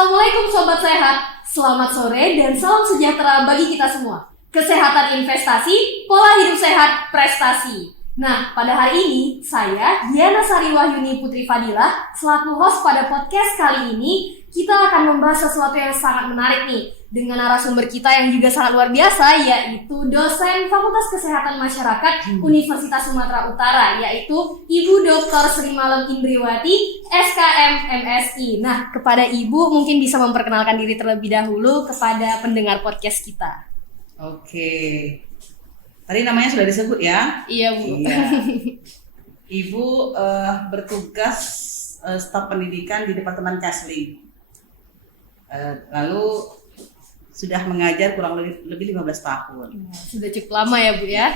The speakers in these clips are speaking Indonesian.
Assalamualaikum Sobat Sehat, selamat sore dan salam sejahtera bagi kita semua. Kesehatan investasi, pola hidup sehat, prestasi. Nah, pada hari ini, saya, Diana Sari Wahyuni Putri Fadilah, selaku host pada podcast kali ini, kita akan membahas sesuatu yang sangat menarik nih, dengan narasumber kita yang juga sangat luar biasa, yaitu dosen Fakultas Kesehatan Masyarakat Universitas Sumatera Utara, yaitu Ibu Dr. Sri Malem Indriwati, SKM MSI. Nah, kepada Ibu mungkin bisa memperkenalkan diri terlebih dahulu kepada pendengar podcast kita. Oke. Tadi namanya sudah disebut ya? Iya, Bu. Iya. Ibu bertugas staf pendidikan di Departemen Counseling. Lalu sudah mengajar kurang lebih 15 tahun. Sudah cukup lama ya, Bu ya?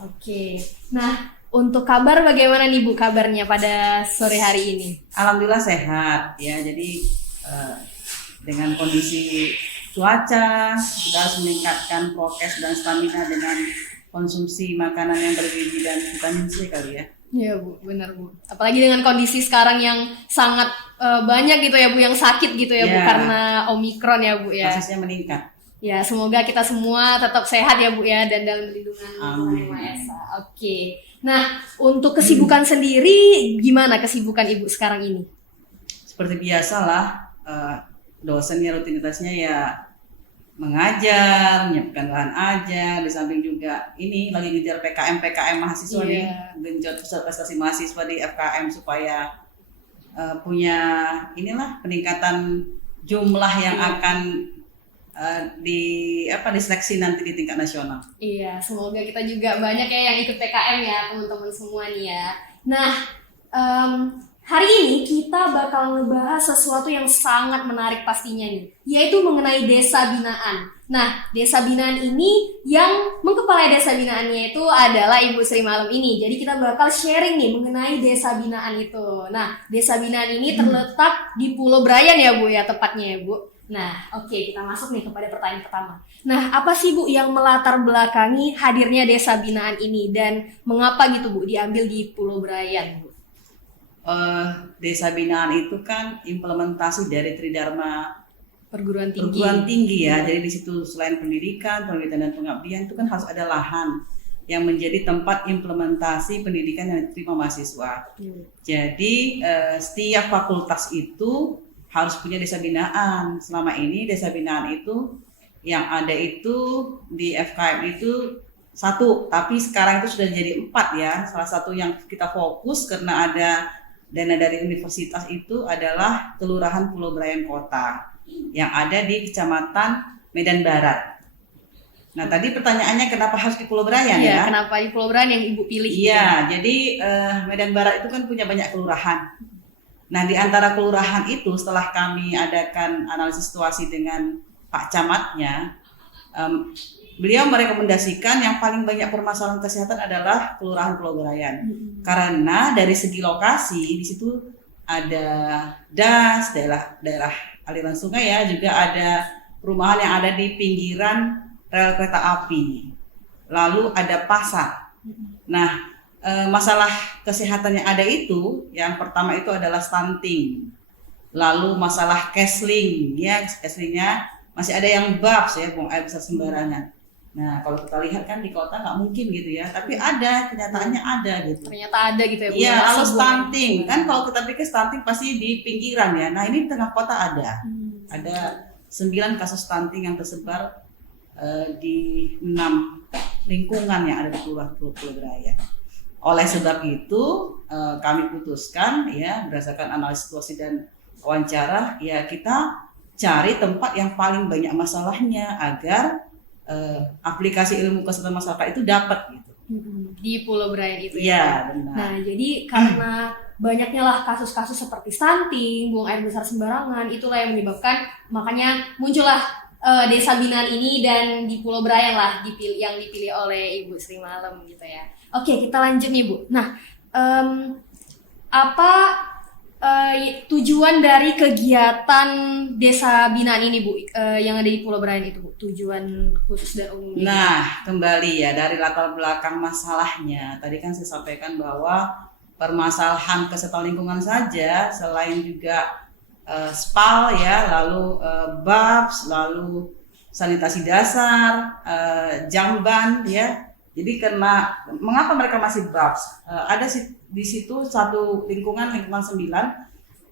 Oke. Nah, untuk kabar bagaimana nih, Bu, kabarnya pada sore hari ini? Alhamdulillah sehat ya. Jadi dengan kondisi cuaca, kita harus meningkatkan prokes dan stamina dengan konsumsi makanan yang bergizi dan vitamin C kali ya. Iya, Bu, benar, Bu. Apalagi dengan kondisi sekarang yang sangat banyak gitu ya, Bu, yang sakit gitu ya, Bu, karena Omikron ya, Bu ya. Kasusnya meningkat. Ya, semoga kita semua tetap sehat ya, Bu ya, dan dalam lindungan Tuhan Yang Maha Esa. Oke. Nah, untuk kesibukan sendiri, gimana kesibukan Ibu sekarang ini? Seperti biasalah, dosennya rutinitasnya ya mengajar, menyiapkan lahan ajar, di samping juga ini lagi ngejar PKM mahasiswa nih, genjot pusat prestasi mahasiswa di FKM supaya punya inilah peningkatan jumlah yang akan diseleksi nanti di tingkat nasional. Iya, semoga kita juga banyak ya yang ikut PKM ya, teman-teman semua nih ya. Nah, hari ini kita bakal ngebahas sesuatu yang sangat menarik pastinya nih, yaitu mengenai desa binaan. Nah, desa binaan ini yang mengkepalai desa binaannya itu adalah Ibu Sri Malem ini. Jadi kita bakal sharing nih mengenai desa binaan itu. Nah, desa binaan ini terletak di Pulau Brayan ya, Bu ya, tepatnya ya, Bu. Nah, oke, kita masuk nih kepada pertanyaan pertama. Nah, apa sih, Bu, yang melatar belakangi hadirnya desa binaan ini dan mengapa gitu, Bu, diambil di Pulau Brayan, Bu? Desa binaan itu kan implementasi dari Tridharma perguruan tinggi ya. Jadi di situ selain pendidikan, penelitian dan pengabdian itu kan harus ada lahan yang menjadi tempat implementasi pendidikan yang diterima mahasiswa. Jadi setiap fakultas itu harus punya desa binaan. Selama ini desa binaan itu yang ada itu di FKM itu 1, tapi sekarang itu sudah jadi 4 ya. Salah satu yang kita fokus karena ada dana dari universitas itu adalah Kelurahan Pulau Brayan Kota yang ada di Kecamatan Medan Barat. Nah, tadi pertanyaannya kenapa harus di Pulau Brayan ya? Kenapa di Pulau Brayan yang Ibu pilih? Iya, jadi Medan Barat itu kan punya banyak kelurahan. Nah, di antara kelurahan itu setelah kami adakan analisis situasi dengan Pak Camatnya, beliau merekomendasikan yang paling banyak permasalahan kesehatan adalah Kelurahan Pulau Brayan. Karena dari segi lokasi di situ ada das, daerah aliran sungai ya, juga ada perumahan yang ada di pinggiran rel kereta api. Lalu ada pasar. Nah, masalah kesehatan yang ada itu, yang pertama itu adalah stunting. Lalu masalah casling, ya caslingnya masih ada yang babs ya, buang air besar sembarangan. Nah, kalau kita lihat kan di kota nggak mungkin gitu ya, tapi ada, kenyataannya ada gitu. Ternyata ada gitu ya, Bu. Iya, lalu stunting kan kalau kita pikir stunting pasti di pinggiran ya. Nah, ini di tengah kota ada. Ada 9 kasus stunting yang tersebar di 6 lingkungan yang ada di Pulau Brayan. Oleh sebab itu kami putuskan ya berdasarkan analisis situasi dan wawancara ya kita cari tempat yang paling banyak masalahnya agar aplikasi ilmu kesehatan masyarakat itu dapat gitu. Di Pulau Brayan itu ya. Benar. Nah, jadi karena banyaknya lah kasus-kasus seperti stunting, buang air besar sembarangan, itulah yang menyebabkan makanya muncullah desa binaan ini dan di Pulau Brayan lah yang dipilih oleh Ibu Sri Malem gitu ya. Oke, kita lanjut nih, Bu. Nah, apa tujuan dari kegiatan desa binaan ini, Bu, yang ada di Pulau Brayan itu, Bu? Tujuan khusus dan umum. Nah, kembali ya dari latar belakang masalahnya. Tadi kan saya sampaikan bahwa permasalahan kesehatan lingkungan saja, selain juga SPAL ya, lalu BAPS, lalu sanitasi dasar, jamban ya. Jadi karena mengapa mereka masih BAPS? Ada di situ satu lingkungan 9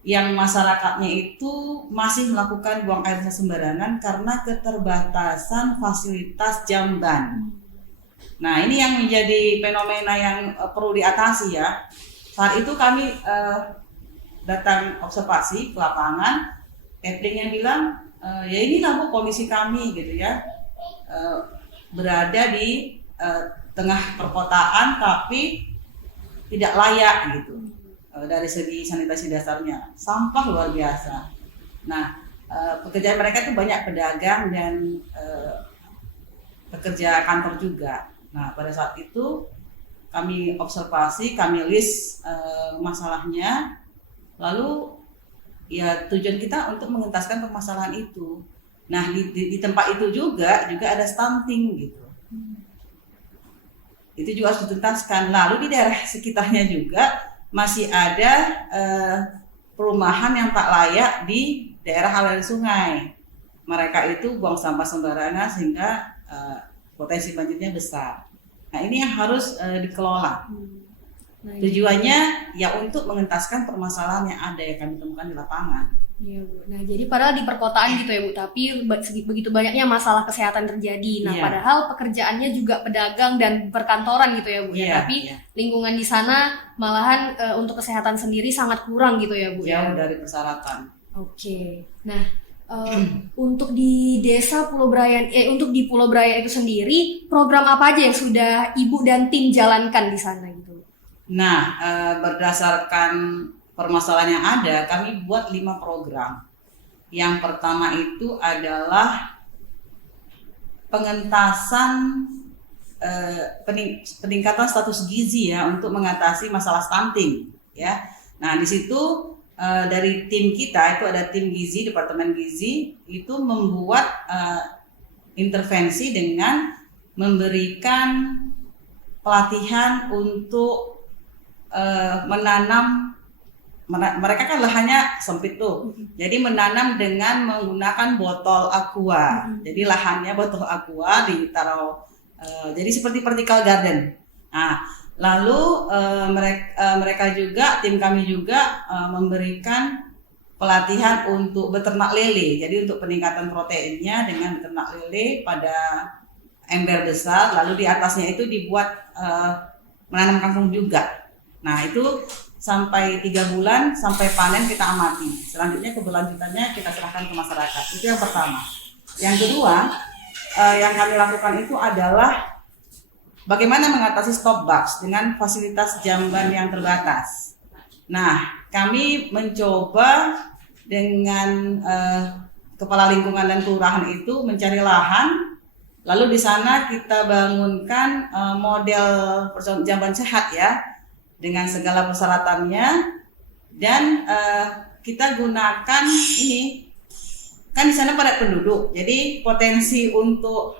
yang masyarakatnya itu masih melakukan buang air sembarangan karena keterbatasan fasilitas jamban. Nah, ini yang menjadi fenomena yang perlu diatasi ya. Saat itu kami datang observasi ke lapangan, Kepling yang bilang, ya inilah Bu komisi kami gitu ya, berada di tengah perkotaan tapi tidak layak gitu dari segi sanitasi dasarnya, sampah luar biasa. Nah, pekerjaan mereka itu banyak pedagang dan pekerja kantor juga. Nah, pada saat itu kami observasi, kami list masalahnya, lalu ya tujuan kita untuk mengentaskan permasalahan itu. Nah, di tempat itu juga ada stunting gitu. Itu juga harus dituntaskan. Lalu di daerah sekitarnya juga masih ada perumahan yang tak layak di daerah aliran sungai. Mereka itu buang sampah sembarangan sehingga potensi banjirnya besar. Nah, ini yang harus dikelola. Nah, tujuannya ya untuk mengentaskan permasalahan yang ada yang kami temukan di lapangan. Iya, Bu. Nah, jadi padahal di perkotaan gitu ya, Bu, tapi begitu banyaknya masalah kesehatan terjadi. Nah, padahal pekerjaannya juga pedagang dan perkantoran gitu ya, Bu. Tapi lingkungan di sana malahan untuk kesehatan sendiri sangat kurang gitu ya, Bu. Jauh dari persyaratan. Oke. Nah, untuk di desa Pulau Brayan, untuk di Pulau Brayan itu sendiri, program apa aja yang sudah Ibu dan tim jalankan di sana gitu? Nah, berdasarkan permasalahan yang ada, kami buat 5 program. Yang pertama itu adalah pengentasan peningkatan status gizi ya untuk mengatasi masalah stunting ya. Nah, di situ dari tim kita itu ada tim gizi, departemen gizi itu membuat intervensi dengan memberikan pelatihan untuk menanam. Mereka kan lahannya sempit tuh, jadi menanam dengan menggunakan botol aqua. Jadi lahannya botol aqua ditaruh, jadi seperti vertical garden. Nah, lalu mereka juga, tim kami juga memberikan pelatihan untuk beternak lele. Jadi untuk peningkatan proteinnya dengan beternak lele pada ember besar, lalu di atasnya itu dibuat menanam kangkung juga. Nah, itu sampai 3 bulan sampai panen kita amati. Selanjutnya keberlanjutannya kita serahkan ke masyarakat. Itu yang pertama. Yang kedua yang kami lakukan itu adalah bagaimana mengatasi stop box dengan fasilitas jamban yang terbatas. Nah, kami mencoba dengan kepala lingkungan dan kelurahan itu mencari lahan, lalu di sana kita bangunkan model jamban sehat ya, dengan segala persyaratannya, dan kita gunakan ini kan di sana padat penduduk, jadi potensi untuk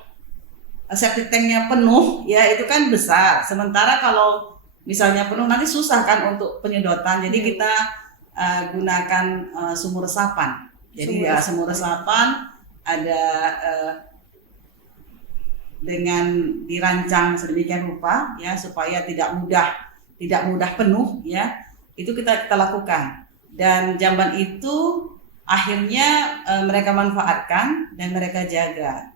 septic tanknya penuh ya itu kan besar. Sementara kalau misalnya penuh nanti susah kan untuk penyedotan, jadi kita gunakan sumur resapan. Jadi sumur resapan ada dengan dirancang sedemikian rupa ya supaya tidak mudah penuh ya, itu kita lakukan, dan jamban itu akhirnya mereka manfaatkan dan mereka jaga.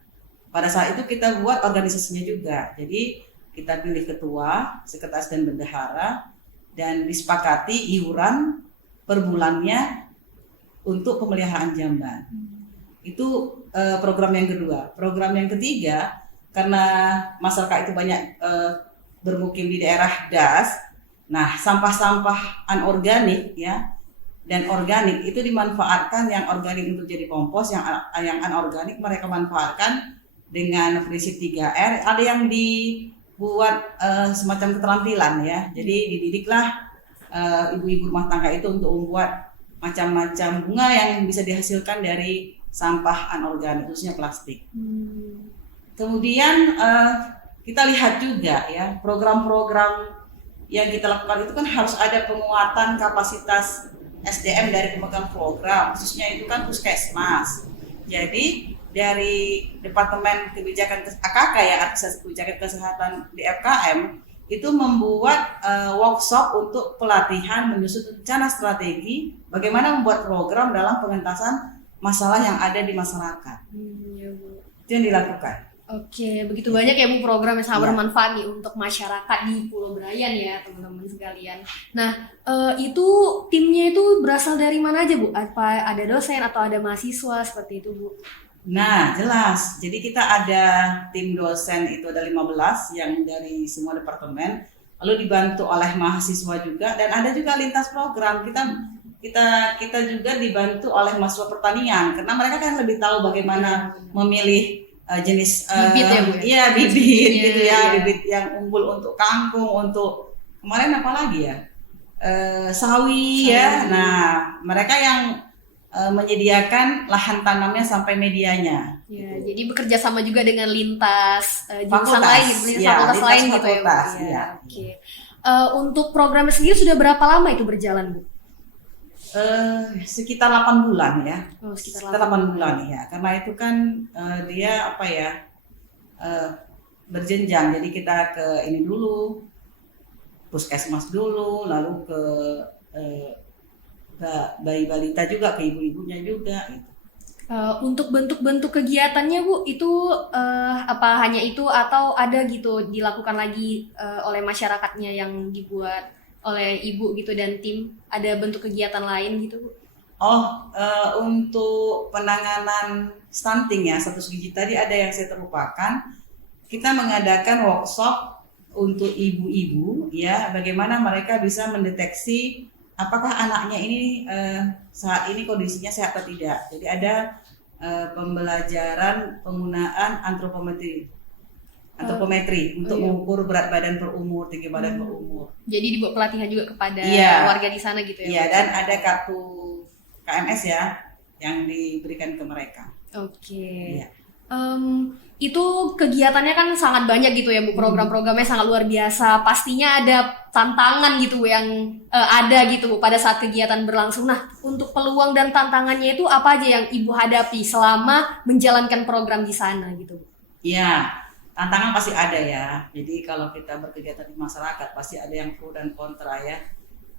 Pada saat itu kita buat organisasinya juga, jadi kita pilih ketua, sekretaris dan bendahara, dan disepakati iuran per bulannya untuk pemeliharaan jamban. Itu program yang kedua. Program yang ketiga, karena masyarakat itu banyak bermukim di daerah das. Nah, sampah-sampah anorganik ya dan organik itu dimanfaatkan, yang organik untuk jadi kompos, yang anorganik mereka manfaatkan dengan prinsip 3R. Ada yang dibuat semacam keterampilan ya. Jadi dididiklah ibu-ibu rumah tangga itu untuk membuat macam-macam bunga yang bisa dihasilkan dari sampah anorganik, khususnya plastik. Kemudian kita lihat juga ya, program-program yang kita lakukan itu kan harus ada penguatan kapasitas SDM dari pemegang program, khususnya itu kan Puskesmas. Jadi dari Departemen Kebijakan AKK ya, Administrasi Kebijakan Kesehatan di FKM itu membuat workshop untuk pelatihan menyusun rencana strategi bagaimana membuat program dalam pengentasan masalah yang ada di masyarakat. Ya, Bu. Itu yang dilakukan. Oke, begitu banyak ya Bu program yang sangat Iya. bermanfaat nih untuk masyarakat di Pulau Brayan ya teman-teman sekalian. Nah, itu timnya itu berasal dari mana aja Bu? Apa ada dosen atau ada mahasiswa seperti itu Bu? Nah, jelas. Jadi kita ada tim dosen itu ada 15 yang dari semua departemen, lalu dibantu oleh mahasiswa juga dan ada juga lintas program. Kita juga dibantu oleh mahasiswa pertanian karena mereka kan lebih tahu bagaimana memilih jenis Bibit ya, Bu, ya? iya bibit Bibitnya, gitu ya, iya. bibit yang unggul untuk kangkung, untuk kemarin apa lagi ya? Sawi ya. Nah, mereka yang menyediakan lahan tanamnya sampai medianya. Ya, jadi bekerja sama juga dengan lintas jurusan Fakultas, lain gitu, lintas iya, fakultas lintas lain gitu ya, Bu? fakultas, Ya, iya. oke. Untuk programnya sendiri sudah berapa lama itu berjalan, Bu? Sekitar 8 bulan ya. Oh, sekitar Sekitar 8 bulan ya. Karena itu kan dia apa ya? Berjenjang. Jadi kita ke ini dulu, Puskesmas dulu, lalu ke bayi balita juga, ke ibu-ibunya juga gitu. Untuk bentuk-bentuk kegiatannya Bu, itu apa hanya itu atau ada gitu dilakukan lagi oleh masyarakatnya yang dibuat oleh ibu gitu dan tim? Ada bentuk kegiatan lain gitu Bu? Untuk penanganan stunting ya, status gizi tadi ada yang saya terlupakan. Kita mengadakan workshop untuk ibu-ibu ya, bagaimana mereka bisa mendeteksi apakah anaknya ini saat ini kondisinya sehat atau tidak. Jadi ada pembelajaran penggunaan antropometri untuk mengukur berat badan per umur, tinggi badan per umur. Jadi dibuat pelatihan juga kepada Iya. warga di sana gitu ya? Iya, Bu? dan ada kartu KMS ya yang diberikan ke mereka. Oke. Iya. Itu kegiatannya kan sangat banyak gitu ya Bu, program-programnya sangat luar biasa. Pastinya ada tantangan gitu yang ada gitu Bu pada saat kegiatan berlangsung. Nah, untuk peluang dan tantangannya itu apa aja yang Ibu hadapi selama menjalankan program di sana gitu Bu? Iya, tantangan pasti ada ya. Jadi kalau kita berkegiatan di masyarakat pasti ada yang pro dan kontra ya.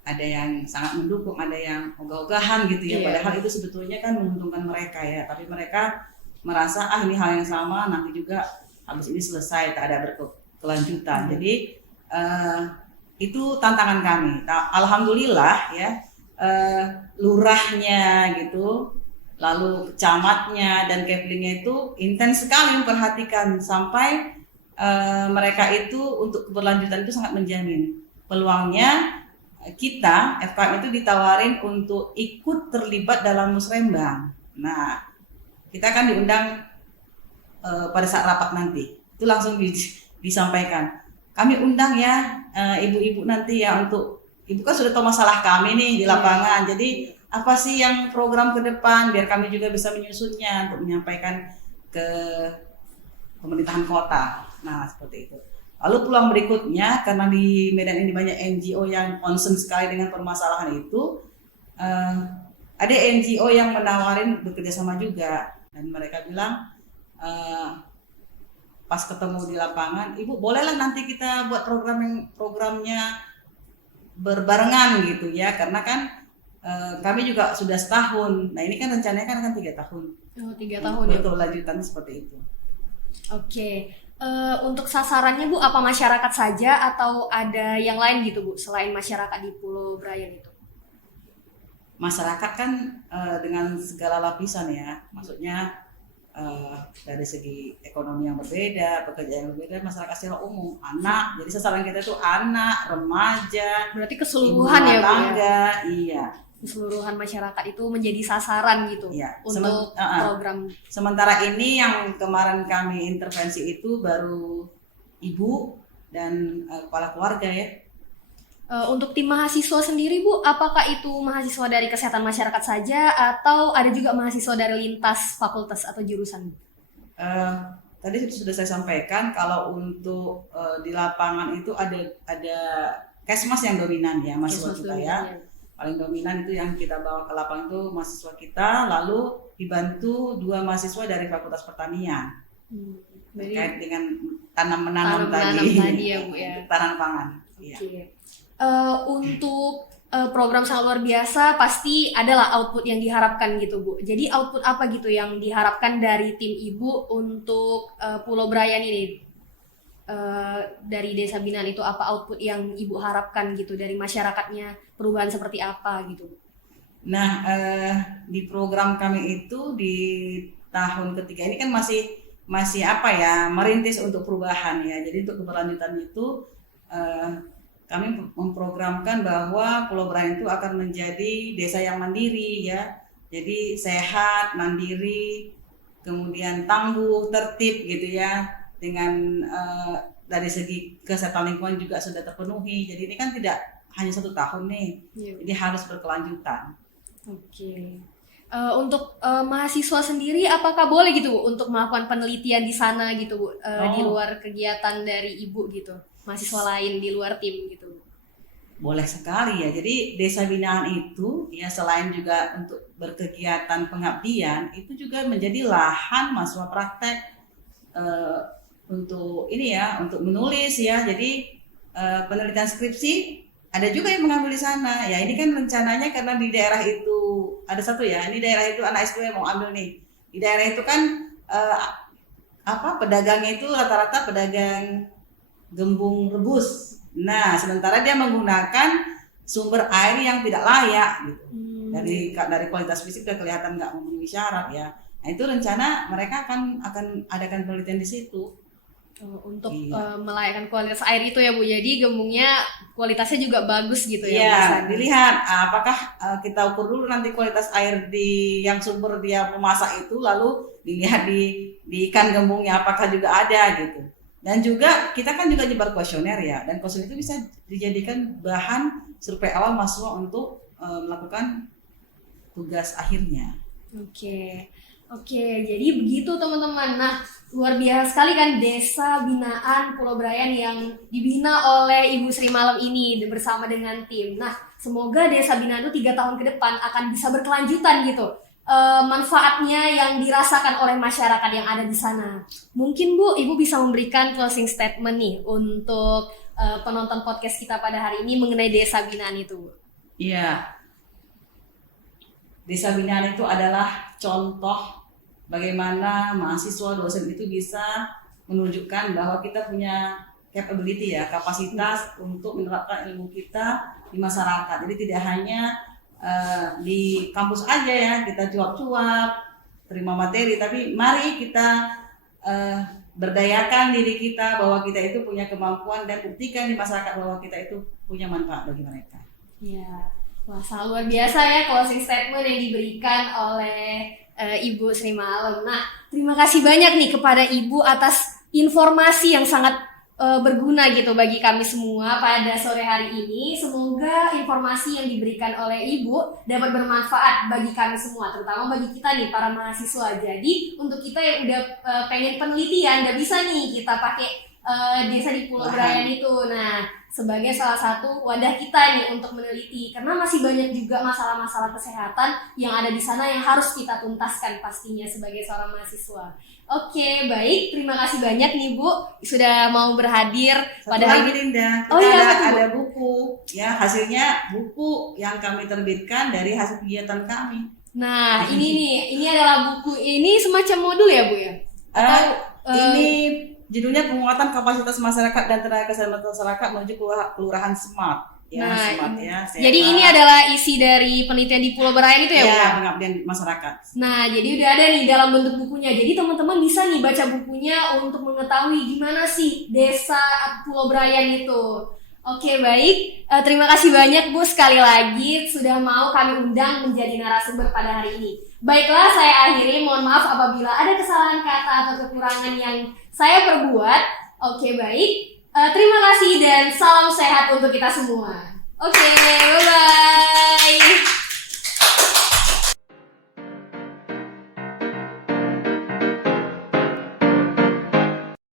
Ada yang sangat mendukung, ada yang ogah-ogahan gitu ya. Iya. Padahal itu sebetulnya kan menguntungkan mereka ya. Tapi mereka merasa ini hal yang sama, nanti juga habis ini selesai, tak ada berkelanjutan. Jadi itu tantangan kami. Alhamdulillah ya, lurahnya gitu, lalu camatnya dan Keplingnya itu intens sekali memperhatikan sampai mereka itu untuk keberlanjutan itu sangat menjamin. Peluangnya kita FKM itu ditawarin untuk ikut terlibat dalam musrembang. Nah, kita kan diundang pada saat rapat nanti. Itu langsung disampaikan. Kami undang ya ibu-ibu nanti ya untuk ibu kan sudah tahu masalah kami nih di lapangan. Jadi apa sih yang program ke depan biar kami juga bisa menyusunnya untuk menyampaikan ke pemerintahan kota. Nah, seperti itu. Lalu peluang berikutnya karena di Medan ini banyak NGO yang concern sekali dengan permasalahan itu, ada NGO yang menawarin bekerjasama juga dan mereka bilang pas ketemu di lapangan, Ibu bolehlah nanti kita buat programnya berbarengan gitu ya, karena kan kami juga sudah setahun. Nah ini kan rencananya kan akan 3 tahun. Oh, 3 tahun ya. Untuk lanjutannya seperti itu. Oke. Untuk sasarannya Bu, apa masyarakat saja atau ada yang lain gitu Bu selain masyarakat di Pulau Brayan itu? Masyarakat kan dengan segala lapisan ya, maksudnya dari segi ekonomi yang berbeda, pekerjaan yang berbeda, masyarakat secara umum, anak. Jadi sasaran kita itu anak, remaja, Berarti ibu keseluruhan rumah ya Bu ya? tangga, iya. Keseluruhan masyarakat itu menjadi sasaran gitu Iya. untuk program. Sementara ini yang kemarin kami intervensi itu baru ibu dan kepala keluarga ya. Untuk tim mahasiswa sendiri Bu, apakah itu mahasiswa dari kesehatan masyarakat saja atau ada juga mahasiswa dari lintas fakultas atau jurusan? Tadi sudah saya sampaikan kalau untuk di lapangan itu ada Kesmas yang dominan ya mahasiswa kita ya. paling dominan itu yang kita bawa ke lapangan itu mahasiswa kita, lalu dibantu 2 mahasiswa dari Fakultas Pertanian terkait dengan tanam-menanam tadi ya Bu ya. Tanam pangan. Oke. Untuk program sangat luar biasa pasti adalah output yang diharapkan gitu Bu. Jadi output apa gitu yang diharapkan dari tim Ibu untuk Pulau Brayan ini? Dari Desa Binaan itu apa output yang Ibu harapkan gitu dari masyarakatnya, perubahan seperti apa gitu? Nah, di program kami itu di tahun ketiga ini kan masih apa ya, merintis untuk perubahan ya. Jadi untuk keberlanjutan itu kami memprogramkan bahwa Pulau Brayan itu akan menjadi desa yang mandiri ya. Jadi sehat, mandiri, kemudian tangguh, tertib gitu ya. Dengan dari segi kesehatan lingkungan juga sudah terpenuhi. Jadi ini kan tidak hanya 1 tahun nih, jadi harus berkelanjutan. Oke. Untuk mahasiswa sendiri, apakah boleh gitu Bu untuk melakukan penelitian di sana gitu Bu, di luar kegiatan dari Ibu gitu, mahasiswa lain di luar tim gitu? Boleh sekali ya. Jadi Desa Binaan itu ya selain juga untuk berkegiatan pengabdian, itu juga menjadi lahan mahasiswa praktek untuk ini ya, untuk menulis ya. Jadi penelitian skripsi ada juga yang mengambil di sana. Ya ini kan rencananya karena di daerah itu ada satu ya. Ini daerah itu anak S2 yang mau ambil nih. Di daerah itu kan pedagangnya itu rata-rata pedagang gembung rebus. Nah, sementara dia menggunakan sumber air yang tidak layak gitu. Dari kualitas fisik udah kelihatan nggak memenuhi syarat ya. Nah, itu rencana mereka akan adakan penelitian di situ. Untuk melayakkan kualitas air itu ya Bu, jadi gembungnya kualitasnya juga bagus gitu ya. Iya, dilihat apakah kita ukur dulu nanti kualitas air di yang sumber dia memasak itu, lalu dilihat di ikan gembungnya apakah juga ada gitu. Dan juga kita kan juga nyebar kuesioner ya, dan kuesioner itu bisa dijadikan bahan survei awal mahasiswa untuk melakukan tugas akhirnya. Oke, jadi begitu teman-teman. Nah, luar biasa sekali kan Desa Binaan Pulau Brayan yang dibina oleh Ibu Sri Malem ini bersama dengan tim. Nah, semoga Desa Binaan itu 3 tahun ke depan akan bisa berkelanjutan gitu. Manfaatnya yang dirasakan oleh masyarakat yang ada di sana. Mungkin Bu, Ibu bisa memberikan closing statement nih untuk penonton podcast kita pada hari ini mengenai Desa Binaan itu, Bu. Iya. Desa Binaan itu adalah contoh bagaimana mahasiswa dosen itu bisa menunjukkan bahwa kita punya capability ya, kapasitas untuk menerapkan ilmu kita di masyarakat. Jadi tidak hanya di kampus aja ya kita cuap-cuap terima materi, tapi mari kita berdayakan diri kita bahwa kita itu punya kemampuan dan buktikan di masyarakat bahwa kita itu punya manfaat bagi mereka. Ya, wah sangat luar biasa ya closing statement yang diberikan oleh Ibu Sri Malem. Nah, terima kasih banyak nih kepada Ibu atas informasi yang sangat berguna gitu bagi kami semua pada sore hari ini. Semoga informasi yang diberikan oleh Ibu dapat bermanfaat bagi kami semua, terutama bagi kita nih para mahasiswa. Jadi untuk kita yang udah pengen penelitian, nggak bisa nih kita pakai desa di Pulau Brayan itu. Nah, sebagai salah satu wadah kita nih untuk meneliti, karena masih banyak juga masalah-masalah kesehatan yang ada di sana yang harus kita tuntaskan pastinya sebagai seorang mahasiswa. Oke, baik. Terima kasih banyak nih Bu sudah mau berhadir pada hari ini. Linda, Oh iya, ada buku ya, hasilnya buku yang kami terbitkan dari hasil kegiatan kami. Nah, ini adalah buku ini semacam modul ya Bu ya? Ini judulnya penguatan kapasitas masyarakat dan tenaga kesehatan masyarakat menuju kelurahan smart. Ya, nah, smart ya. Jadi ini adalah isi dari penelitian di Pulau Brayan itu ya Bu? Iya, pengabdian masyarakat. Nah, jadi udah ada nih dalam bentuk bukunya. Jadi teman-teman bisa nih baca bukunya untuk mengetahui gimana sih desa Pulau Brayan itu. Oke, baik. Terima kasih banyak Bu sekali lagi sudah mau kami undang menjadi narasumber pada hari ini. Baiklah, saya akhiri. Mohon maaf apabila ada kesalahan kata atau kekurangan yang saya perbuat. Oke, baik. Terima kasih dan salam sehat untuk kita semua. Oke, bye-bye.